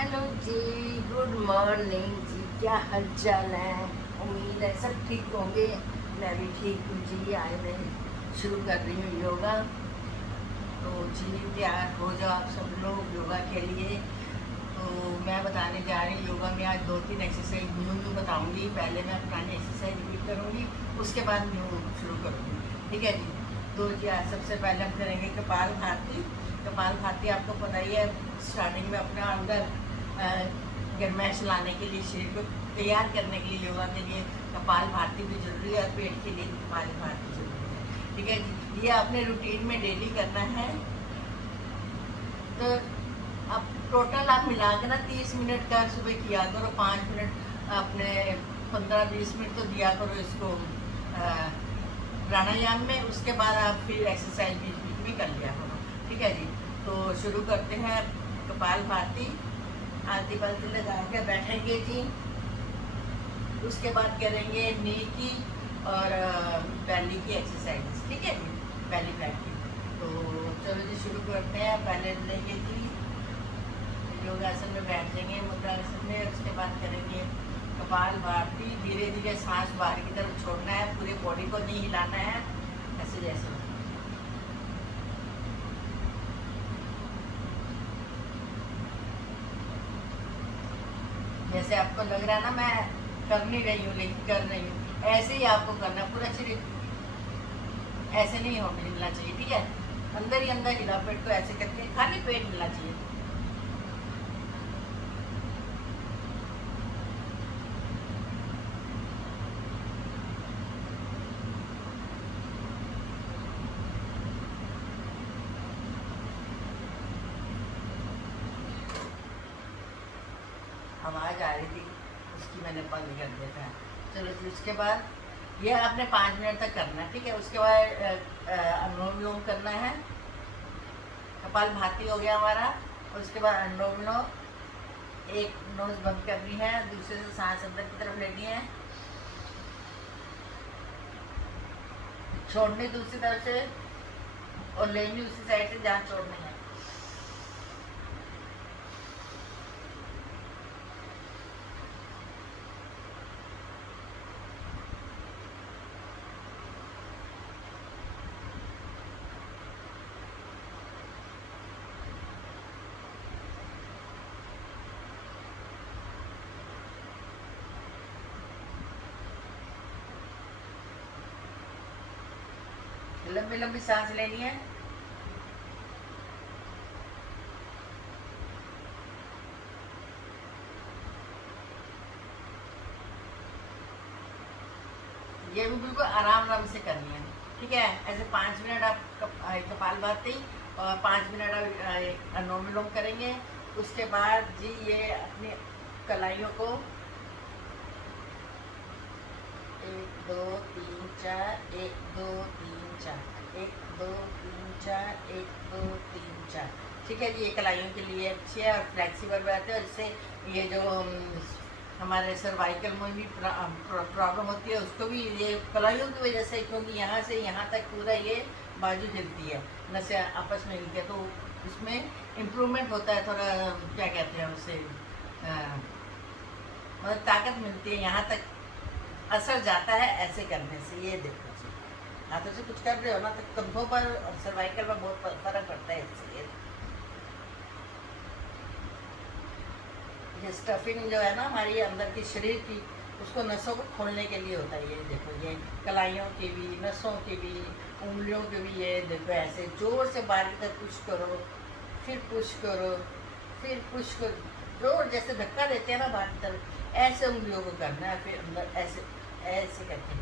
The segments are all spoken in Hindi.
हेलो जी। गुड मॉर्निंग जी। क्या हाल चाल है? उम्मीद है सब ठीक होंगे। मैं भी ठीक हूँ जी। आज मैं शुरू कर रही हूँ योगा। तो जी तैयार हो जाओ आप सब लोग योगा के लिए। तो मैं बताने जा रही हूँ योगा में आज 2-3 एक्सरसाइज न्यू बताऊँगी। पहले मैं पुरानी एक्सरसाइज रिपीट करूँगी, उसके बाद न्यू शुरू करूँगी। ठीक है जी। तो जी आज सबसे पहले हम करेंगे कपाल भाती। कपाल भाती आपको पता ही है, स्टार्टिंग में अपना अंदर गर्माइश लाने के लिए, शरीर को तैयार करने के लिए योगा के लिए कपाल भाती भी जरूरी है और पेट के लिए कपाल भाती जरूरी है। ठीक है जी। ये आपने रूटीन में डेली करना है। तो अब टोटल आप मिला के ना 30 मिनट का सुबह किया करो, 5 मिनट अपने 15-20 मिनट तो दिया करो इसको प्राणायाम में। उसके बाद आप फिर एक्सरसाइज बीच बीच में कर लिया करो। ठीक है जी। तो शुरू करते हैं कपाल भाती। आलती पालती लगा के बैठेंगे जी। उसके बाद करेंगे नी की और बैली की एक्सरसाइज। ठीक है जी, बैली फ्लैट की। तो चलो जी शुरू करते हैं। पहले लेंगे जी योगासन में, बैठ जाएंगे मुद्रासन में। उसके बाद करेंगे कपाल भाती। धीरे धीरे सांस बाहर की तरफ छोड़ना है, पूरी बॉडी को नहीं हिलाना है, ऐसे जैसे। जैसे आपको लग रहा है ना मैं कर नहीं रही हूँ, लेकिन कर रही हूँ, ऐसे ही आपको करना है। पूरा शरीर ऐसे नहीं हो हिलना चाहिए। ठीक है, अंदर ही अंदर हिला पेट को, ऐसे करके खाली पेट हिलना चाहिए। आवाज आ रही थी, उसकी मैंने बंद कर दिया था। चलो फिर उसके बाद ये आपने 5 मिनट तक करना है। ठीक है, उसके बाद अनुलोम विलोम करना है। कपाल भाती हो गया हमारा। और उसके बाद अनुलोम विलोम। एक नोज बंद करनी है, दूसरे से सांस अंदर की तरफ लेनी है, छोड़नी दूसरी तरफ से, और लेनी उसी साइड से जहाँ छोड़नी है। लंबी लंबी सांस लेनी है। ये भी बिल्कुल आराम आराम से करनी है। ठीक है, ऐसे 5 मिनट आप कपाल भाती और 5 मिनट आप अनुलोम विलोम करेंगे। उसके बाद जी ये अपनी कलाइयों को 1 2 3 4, 1 2 3 4, 1 2 3 4, 1 2 3 4। ठीक है जी, ये कलाइयों के लिए अच्छे है और फ्लेक्सिबल रहते हैं। और इससे ये जो हमारे सर्वाइकल में भी प्रॉब्लम होती है, उसको भी ये कलाइयों की वजह से, क्योंकि यहाँ से यहाँ तक पूरा ये बाजू हिलती है, नसें आपस में हिलती है, तो इसमें इम्प्रूवमेंट होता है थोड़ा। क्या कहते हैं उसे, मतलब ताकत मिलती है, यहाँ तक असर जाता है ऐसे करने से। ये देखो जी, हाथों से कुछ कर रहे हो ना तो कंधों पर और सर्वाइकल पर बहुत फर्क पड़ता है इससे। ये स्टफिंग जो है ना हमारी अंदर की शरीर की, उसको नसों को खोलने के लिए होता है। ये देखो, ये कलाइयों की भी, नसों की भी, उंगलियों की भी। ये देखो ऐसे जोर से बाहर की तरफ पुश करो, फिर पुश करो, फिर पुश करो, जोर जैसे धक्का देते हैं ना बाहर की तरफ, ऐसे उंगलियों को करना है। फिर अंदर ऐसे ऐसे करके,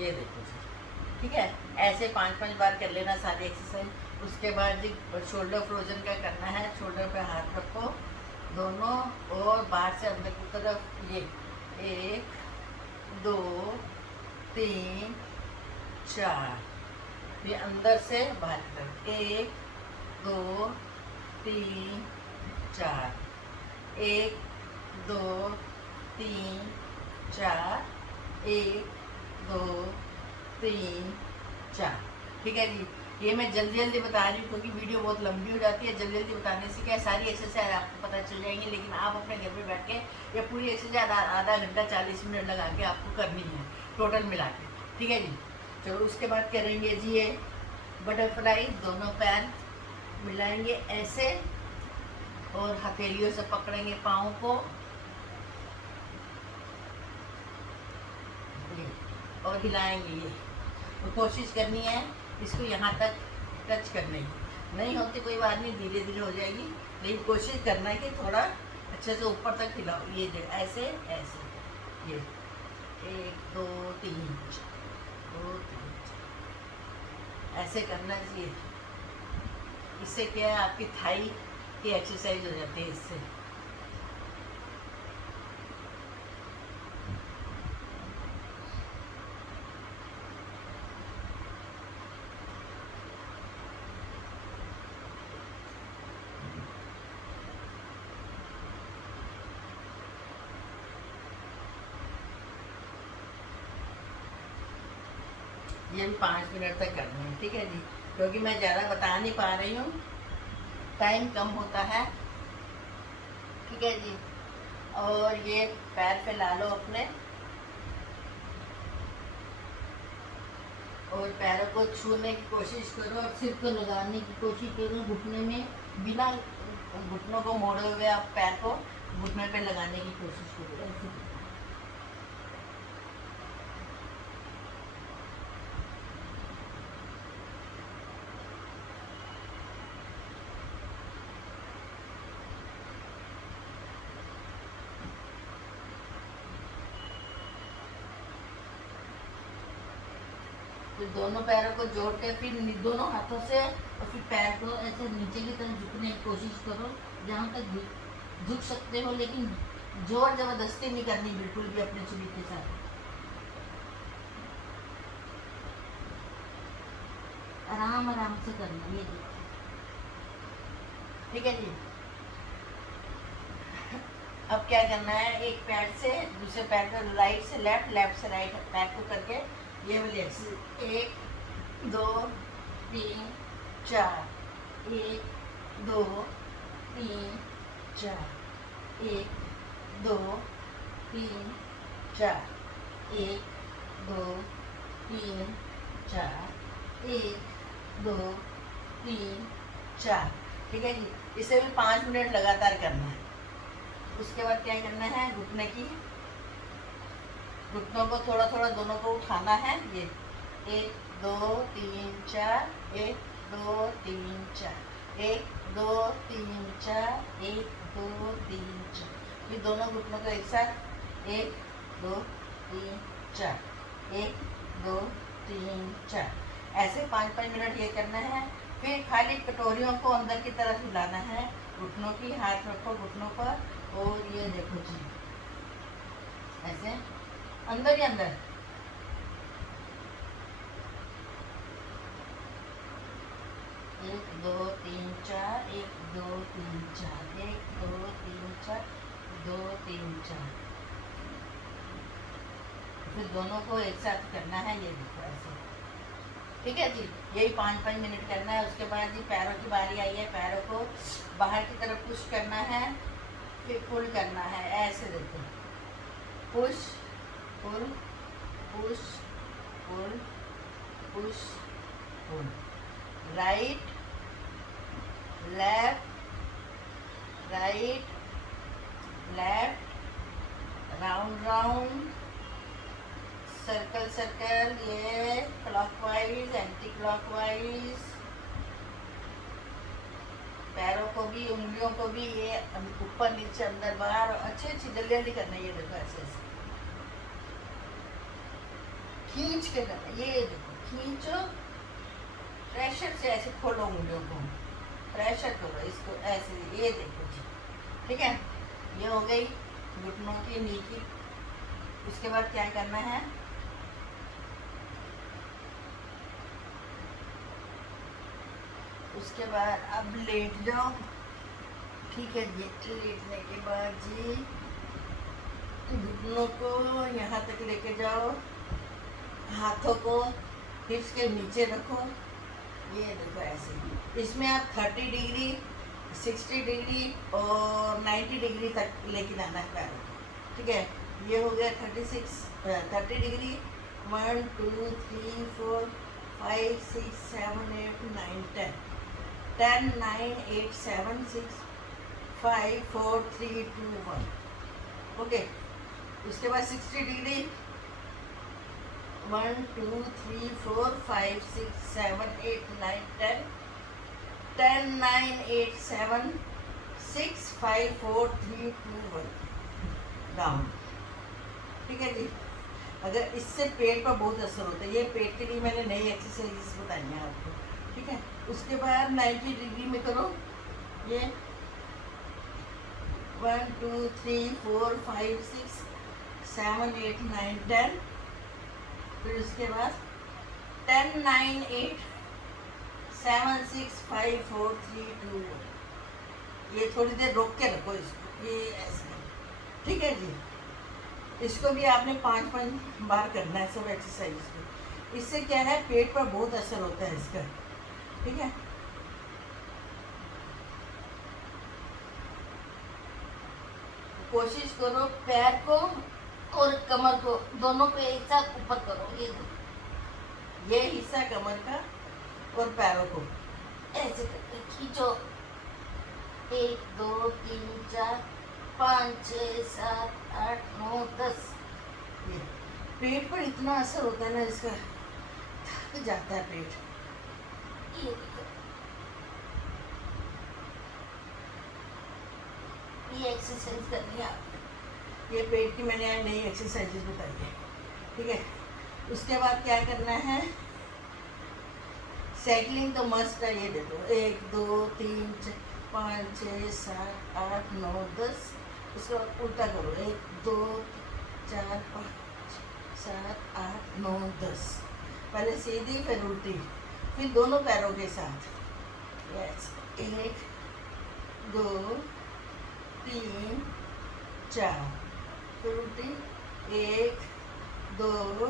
ये देखो जी। ठीक है, ऐसे 5-5 बार कर लेना सारी एक्सरसाइज। उसके बाद जी शोल्डर फ्रोजन का करना है। शोल्डर पे हाथ रखो दोनों, और बाहर से अंदर की तरफ। ये 1 2 3 4, फिर अंदर से बाहर की तरफ 1 2 3 4, 1 2 3 4, 1 2 3 4। ठीक है जी, ये मैं जल्दी जल्दी बता रही हूँ क्योंकि वीडियो बहुत लंबी हो जाती है। जल्दी जल्दी बताने से क्या सारी एक्सरसाइज आपको पता चल जाएंगी, लेकिन आप अपने घर में बैठ के या पूरी एक्सरसाइज आधा घंटा 40 मिनट लगा के आपको करनी है टोटल मिला के। ठीक है जी। चलो उसके बाद करेंगे जी ये बटरफ्लाई। दोनों पैर मिलाएंगे ऐसे और हथेलियों से पकड़ेंगे पाँव को और हिलाएंगे। ये तो कोशिश करनी है इसको यहाँ तक टच करने की। नहीं होती कोई बात नहीं, धीरे धीरे हो जाएगी, लेकिन कोशिश करना है कि थोड़ा अच्छे से ऊपर तक हिलाओ। ये ऐसे ऐसे, ये 1 2 3 2 3 ऐसे करना चाहिए। इससे क्या है आपकी थाई की एक्सरसाइज हो जाती है इससे। ये भी 5 मिनट तक करना है। ठीक है जी, क्योंकि मैं ज़्यादा बता नहीं पा रही हूँ, टाइम कम होता है। ठीक है जी। और ये पैर फैला लो अपने और पैरों को छूने की कोशिश करो और सिर को लगाने की कोशिश करो घुटने में, बिना घुटनों को मोड़े हुए आप पैर को घुटने पे लगाने की कोशिश करो ऐसे। फिर दोनों पैरों को जोड़ के फिर दोनों हाथों से और फिर पैर को ऐसे नीचे की तरफ झुकने की कोशिश करो जहाँ तक झुक सकते हो, लेकिन जोर जबरदस्ती नहीं करनी बिल्कुल भी अपने शरीर के साथ। आराम आराम से करना ये। ठीक है जी। अब क्या करना है, एक पैर से दूसरे पैर को राइट से लेफ्ट, लेफ्ट से राइट पैर को करके ये वाली एक्सरसाइज 1 2 3 4 1 2 3 4 1 2 3 4 1 2 3 4 1 2 3 4। ठीक है जी। इसे भी 5 मिनट लगातार करना है। उसके बाद क्या करना है, घुटनों को थोड़ा थोड़ा दोनों को उठाना है। ये 1 2 3 4 1 2 3 4 1 2 3 4 1 2 3 4। फिर दोनों घुटनों को एक साथ 1 2 3 4 1 2 3 4 ऐसे 5-5 मिनट ये करना है। फिर खाली कटोरियों को अंदर की तरफ हिलाना है, घुटनों की हाथ रखो घुटनों पर और ये देखो जी ऐसे अंदर ही अंदर। एक दो तीन चार 1 2 3 4 1 2 3 4 2 3 4। फिर दोनों को एक साथ करना है, ये देखो ऐसे। ठीक है जी। यही 5-5 मिनट करना है। उसके बाद जी पैरों की बारी आई है, पैरों को बाहर की तरफ पुश करना है, फिर पुल करना है ऐसे। देखो push pull push pull push pull, right left right left, round round, circle circle, ये क्लॉकवाइज एंटी क्लॉकवाइज। पैरों को भी उंगलियों को भी ये ऊपर नीचे अंदर बाहर अच्छे जल्दी जल्दी करना है। ये देखो ऐसे ऐसे खींच के करना। ये देखो खींचो, प्रेशर से ऐसे खोलो उंगलियों को, प्रेशर करो इसको ऐसे। ये देखो जी। ठीक है, ये हो गई घुटनों की नी की। उसके बाद क्या करना है, उसके बाद अब लेट जाओ। ठीक है जी। लेटने के बाद जी घुटनों को यहाँ तक लेके जाओ, हाथों को हिप्स के नीचे रखो, ये देखो ऐसे, इसमें आप 30 डिग्री, 60 डिग्री और 90 डिग्री तक लेके जाना है पैरों को। ठीक है, ये हो गया 30 डिग्री। 1 2 3 4 5 6 7 8 9 10 10 9 8 7 6 5 4 3 2 1। ओके, उसके बाद 60 डिग्री 1 2 3 4 5 6 7 8 9 10 10 9 8 7 6 5 4 3 2 1 डाउन। ठीक है जी। अगर इससे पेट पर बहुत असर होता है, ये पेट के लिए मैंने नई एक्सरसाइज बताई हैं आपको। ठीक है, उसके बाद 90 डिग्री में करो ये 1 2 3 4 5 6 7 8 9 10। फिर उसके बाद 10 9 8 7 6 5 4 3 2 1। ये थोड़ी देर रोक के रखो इसको, ये ऐसे। ठीक है जी। इसको भी आपने 5 बार करना है सब एक्सरसाइज को। इससे क्या है, पेट पर बहुत असर होता है इसका। ठीक है, कोशिश करो पैर को और कमर को दोनों को एक साथ ऊपर करो। ये हिस्सा कमर का और पैरों को ऐसे करके खींचो। 1 2 3 4 5 6 7 8 9 10। ये पेट पर इतना असर होता है ना इसका, थक जाता है पेट। ये एक्सरसाइज करनी है आप। ये पेट की मैंने आज नई एक्सरसाइजेस बताई है। ठीक है, उसके बाद क्या करना है, साइकिलिंग तो मस्ट है। ये देखो 1 2 3 5 6 7 8 9 10। उसके बाद उल्टा करो 1 2 4 5 7 8 9 10। पहले सीधी फिर उल्टी, फिर दोनों पैरों के साथ। यस, 1 2 3 4। फिर उल्टी 1 2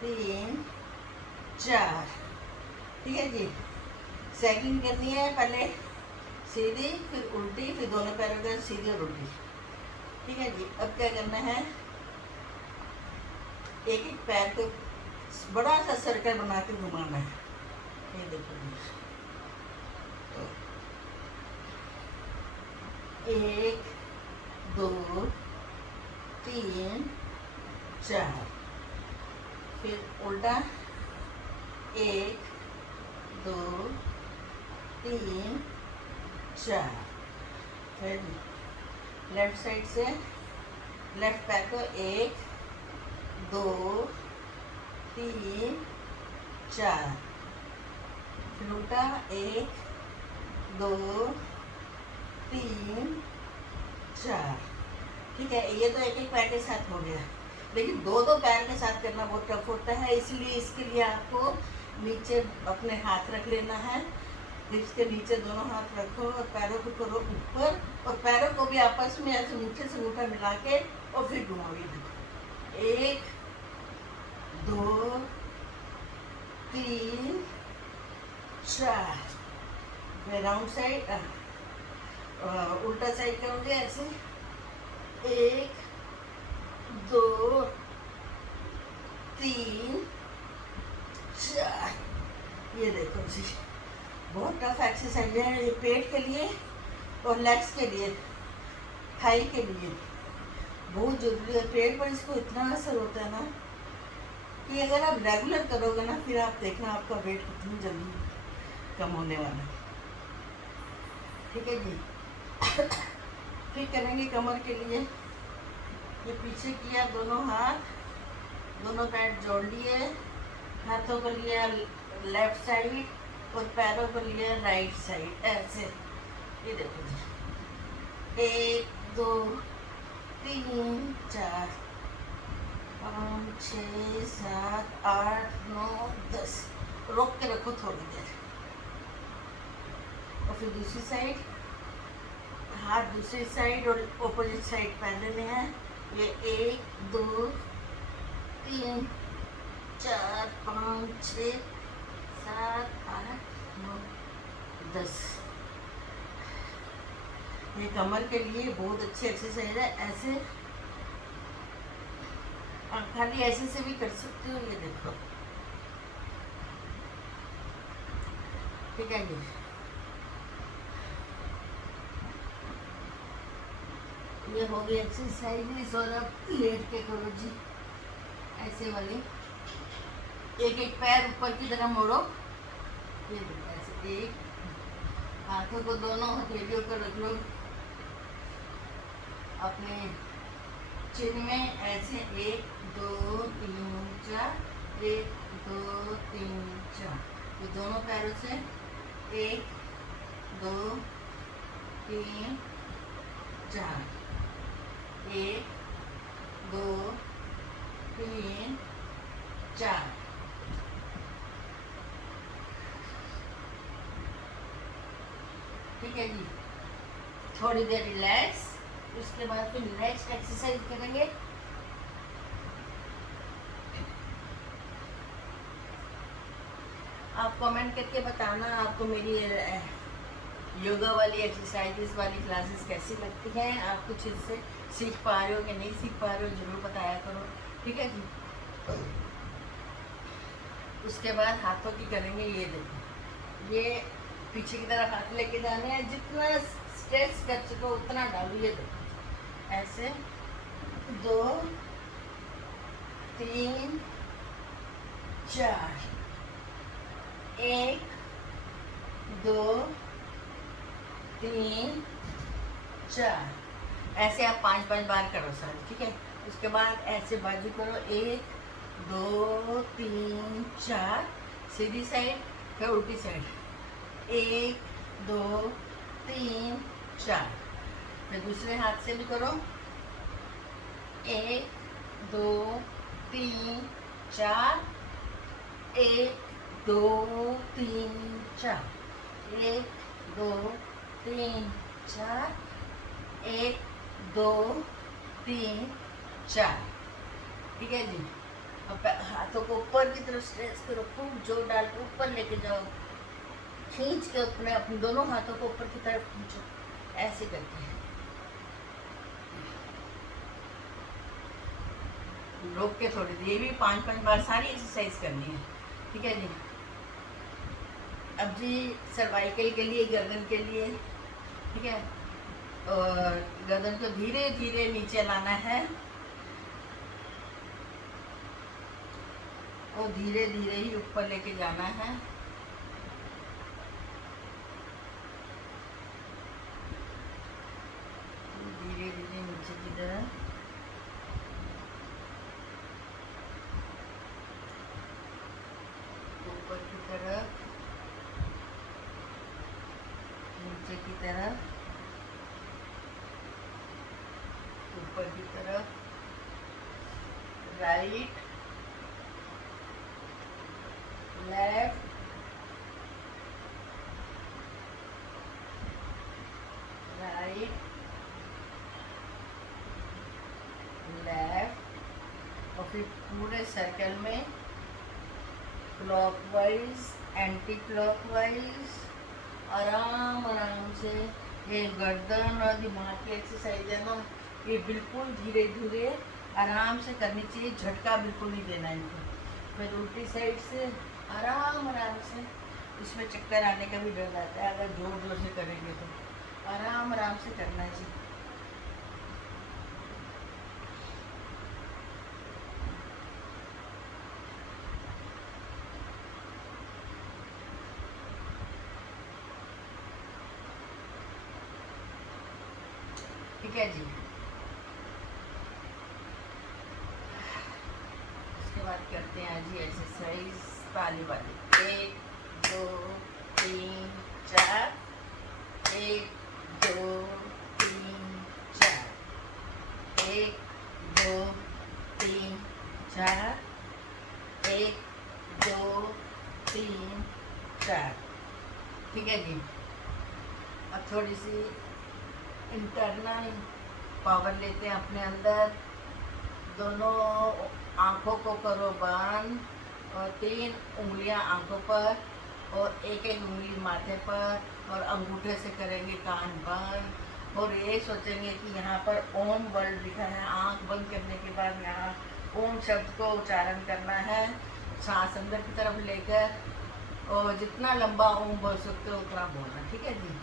3 4। ठीक है जी। साइकिलिंग करनी है, पहले सीधी फिर उल्टी, फिर दोनों पैरों के सीधी और उल्टी। ठीक है जी। अब क्या करना है, एक एक पैर को बड़ा सा सर्कल बना के घुमाना है। ये देखो जी, 1 2 3 4। फिर उल्टा 1 2 3 4। फिर लेफ्ट साइड से लेफ्ट पैर को 1 2 3 4। फिर उल्टा 1 2 3 4। ठीक है, ये तो एक एक पैर के साथ हो गया, लेकिन दो दो पैर के साथ करना बहुत टफ होता है। इसलिए इसके लिए आपको नीचे अपने हाथ रख लेना है, हिप्स के नीचे दोनों हाथ रखो और पैरों को करो ऊपर, और पैरों को भी आपस में ऐसे अंगूठे से अंगूठा मिला के और फिर घुमाओ। ये देखो 1 2 3 4। फिर राउंड साइड उल्टा साइड करोगे ऐसे 1 2 3 4। ये देखो जी, बहुत टफ एक्सरसाइज है ये, पेट के लिए और लेग्स के लिए, थाई के लिए बहुत जरूरी है। पेट पर इसको इतना असर होता है ना कि अगर आप रेगुलर करोगे ना, फिर आप देखना आपका वेट कितनी जल्दी कम होने वाला है। ठीक है जी। फिर करेंगे कमर के लिए। ये पीछे किया, दोनों हाथ, दोनों पैर जोड़ लिए, हाथों को लिया लेफ्ट साइड और पैरों को लिया राइट साइड ऐसे। ये देखो जी, 1 2 3 4 5 6 7 8 9 10। रोक के रखो थोड़ी देर, और फिर दूसरी साइड, हाथ दूसरी साइड और ऑपोजिट साइड पहले में है। ये 1 2 3 4 5 6 7 8 9 10। ये कमर के लिए बहुत अच्छी एक्सरसाइज है। ऐसे खाली ऐसे से भी कर सकते हो, ये देखो। ठीक है जी। ये हो गई एक्सरसाइज। और अब लेट के करो जी ऐसे वाली। एक एक पैर ऊपर की तरफ मोड़ो, ये देखो ऐसे। एक हाथों को दोनों हथेलियों पर रख लो अपने चिन में, ऐसे 1 2 3 4, 1 2 3 4। ये दोनों पैरों से 1 2 3 4, 1 2 3 4। ठीक है जी। थोड़ी देर रिलैक्स, उसके बाद फिर नेक्स्ट एक्सरसाइज करेंगे। आप कमेंट करके बताना आपको मेरी योगा वाली एक्सरसाइजेस वाली क्लासेस कैसी लगती हैं। आप कुछ इससे सीख पा रहे हो कि नहीं सीख पा रहे हो, जरूर बताया करो। ठीक है जी। उसके बाद हाथों की करेंगे। ये देखो, ये पीछे की तरफ हाथ लेके जाने हैं। जितना स्ट्रेच कर सको उतना डालो। ये देखो ऐसे 2 3 4, 1 2 3 4। ऐसे आप 5 बार करो सारे। ठीक है। उसके बाद ऐसे बाजू करो, 1 2 3 4 सीधी साइड, फिर उल्टी साइड, 1 2 3 4। फिर दूसरे हाथ से भी करो, 1 2 3 4, 1 2 3 4, 1 2 3 4, 1 2 3 4। ठीक है जी। अब हाथों को ऊपर की तरफ स्ट्रेच करो, खूब जोर डाल के ऊपर लेके जाओ। खींच के अपने दोनों हाथों को ऊपर की तरफ खींचो, ऐसे करके रोक के थोड़ी देर। ये भी 5 बार सारी एक्सरसाइज करनी है। ठीक है जी। अब जी सर्वाइकल के लिए, गर्दन के लिए। ठीक है। और गर्दन को धीरे धीरे नीचे लाना है और धीरे धीरे ही ऊपर लेके जाना है। धीरे धीरे नीचे की तरफ, ऊपर की तरफ, नीचे की तरफ, ऊपर की तरफ, राइट लेफ्ट, राइट लेफ्ट। और फिर पूरे सर्कल में क्लॉकवाइज एंटी क्लॉकवाइज आराम आराम से। ये गर्दन और दिमाग की एक्सरसाइज है ना, ये बिल्कुल धीरे धीरे आराम से करनी चाहिए। झटका बिल्कुल नहीं देना इनको। फिर उल्टी साइड से आराम आराम से। इसमें चक्कर आने का भी डर रहता है अगर जोर जोर से करेंगे तो। आराम आराम से करना चाहिए। ठीक है जी। उसके बाद करते हैं जी एक्सरसाइज वाली 1 2 3 4, 1 2 3 4, 1 2 3 4, 1 2 3 4। ठीक है जी। अब थोड़ी सी इंटरनल पावर लेते हैं अपने अंदर। दोनों आँखों को करो बंद और 3 उंगलियां आँखों पर, और एक एक उंगली माथे पर, और अंगूठे से करेंगे कान बंद, और ये सोचेंगे कि यहाँ पर ओम वर्ड लिखा है। आंख बंद करने के बाद यहाँ ओम शब्द को उच्चारण करना है, सांस अंदर की तरफ लेकर, और जितना लंबा ओम बोल सकते हो उतना बोलना। ठीक है जी।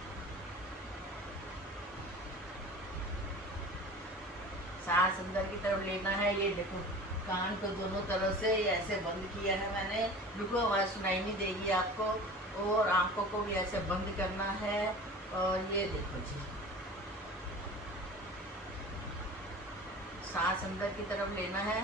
सांस अंदर की तरफ लेना है। ये देखो कान को दोनों तरफ से ऐसे बंद किया है मैंने, रुको आवाज़ सुनाई नहीं देगी आपको। और आंखों को भी ऐसे बंद करना है। और ये देखो जी, सांस अंदर की तरफ लेना है।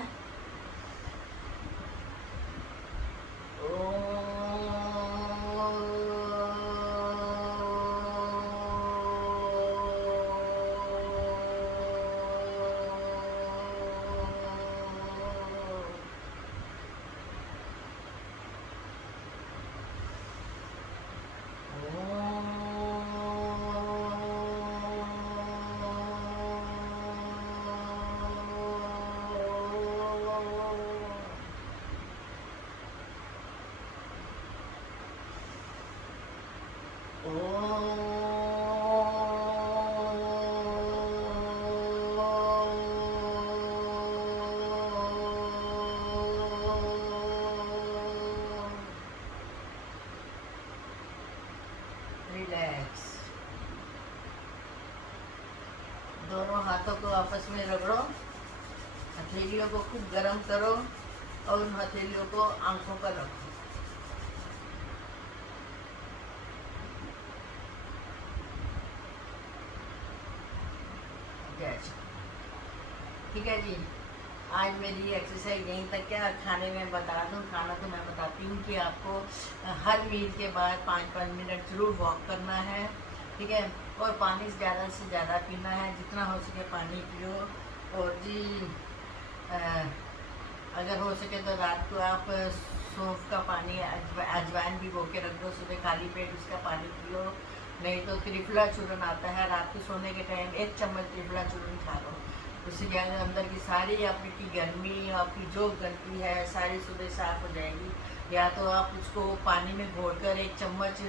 रिलैक्स। दोनों हाथों को आपस में रगड़ो, हथेलियों को खूब गर्म करो, और उन हथेलियों को आंखों पर रखो। ठीक है जी। आज मेरी एक्सरसाइज यहीं तक। क्या खाने में बता दूं, खाना तो मैं बताती हूँ कि आपको हर मील के बाद 5-5 मिनट ज़रूर वॉक करना है। ठीक है, और पानी ज़्यादा से ज़्यादा पीना है, जितना हो सके पानी पियो। और जी अगर हो सके तो रात को आप सौंफ का पानी, अजवाइन भिगो के रख दो, सुबह खाली पेट उसका पानी पियो। नहीं तो त्रिफला चूर्ण आता है, रात को सोने के टाइम 1 चम्मच त्रिफला चूर्ण खा लो। उससे क्या है, अंदर की सारी आपकी गर्मी, आपकी जो गंदगी है सारी सुबह साफ हो जाएगी। या तो आप उसको पानी में घोलकर 1 चम्मच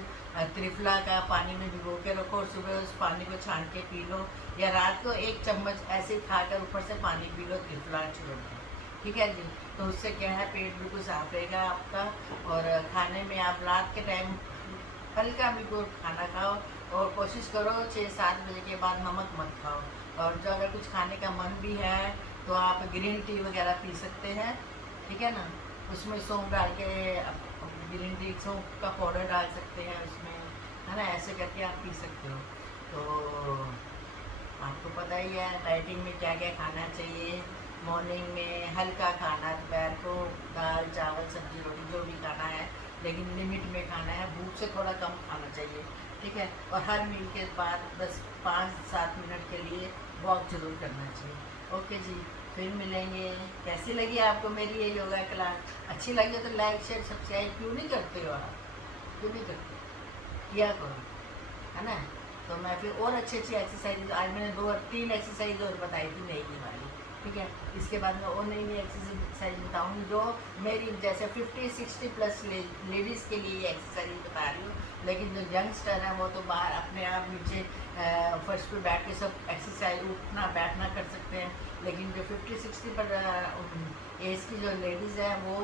त्रिफला का पानी में भिगो के रखो, और सुबह उस पानी को छान के पी लो। या रात को 1 चम्मच ऐसे खाकर ऊपर से पानी पी लो त्रिफला चूर्ण। ठीक है जी। तो उससे क्या है, पेट बिल्कुल साफ रहेगा आपका। और खाने में आप रात के टाइम हल्का बिल्कुल खाना खाओ, और कोशिश करो 6-7 बजे के बाद नमक मत खाओ। और जो अगर कुछ खाने का मन भी है तो आप ग्रीन टी वगैरह पी सकते हैं। ठीक है ना, उसमें सौंफ डाल के, ग्रीन टी सौंफ का पाउडर डाल सकते हैं उसमें, है ना, ऐसे करके आप पी सकते हो। तो आपको पता ही है डाइटिंग में क्या क्या खाना चाहिए। मॉर्निंग में हल्का खाना, दोपहर को दाल चावल सब्जी रोटी जो भी खाना है, लेकिन लिमिट में खाना है, भूख से थोड़ा कम खाना चाहिए। ठीक है, और हर मील के बाद बस 5-7 मिनट के लिए वॉक जरूर करना चाहिए। ओके जी, फिर मिलेंगे। कैसी लगी आपको मेरी ये योगा क्लास? अच्छी लगी तो लाइक शेयर सब्सक्राइब क्यों नहीं करते हो आप? क्यों नहीं करते? किया करो, है ना। तो मैं फिर और अच्छी एक्सरसाइज, आज मैंने 2-3 एक्सरसाइज और बताई थी नई वाली। ठीक है, इसके बाद मैं और नई एक्सरसाइज बताऊँगी जो मेरी जैसे 50-60 प्लस लेडीज़ के लिए एक्सरसाइज बता रही हूँ। लेकिन जो यंगस्टर हैं वो तो बाहर अपने आप नीचे फर्श पे बैठ के सब एक्सरसाइज, उठना बैठना कर सकते हैं। लेकिन जो 50-60 पर एज की जो लेडीज़ हैं वो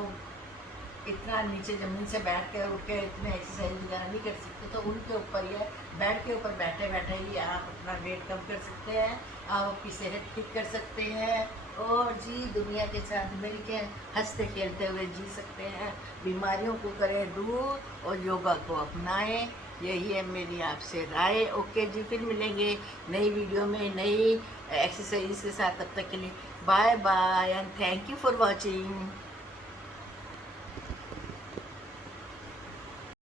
इतना नीचे ज़मीन से बैठ कर उठ के इतने एक्सरसाइज वगैरह नहीं कर सकते। तो उनके ऊपर ये बेड के ऊपर बैठे बैठे ही आप अपना वेट कम कर सकते हैं, आप अपनी सेहत ठीक कर सकते हैं, और जी दुनिया के साथ मिल के हंसते खेलते हुए जी सकते हैं। बीमारियों को करें दूर और योगा को अपनाएं, यही है मेरी आपसे राय। ओके जी, फिर मिलेंगे नई वीडियो में नई एक्सरसाइज के साथ। तब तक के लिए bye bye and thank you for watching.